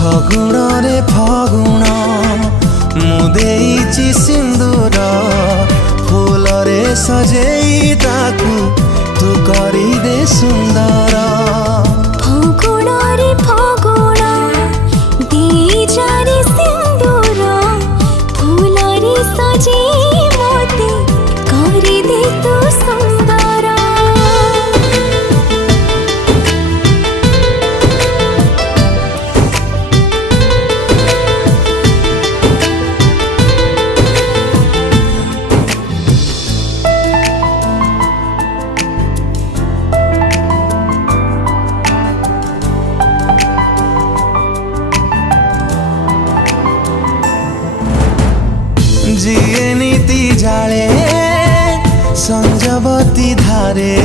फगुण रे फगुण मुदेइची सिंदूर फूल रे सजेई ताकू तू करी दे सुंदर। फगुण रे फगुण देइचा रे सिंदूर फूल रे सजेई मोते करी दे तू सुंदर। जिए नीति जाले संजवती धारे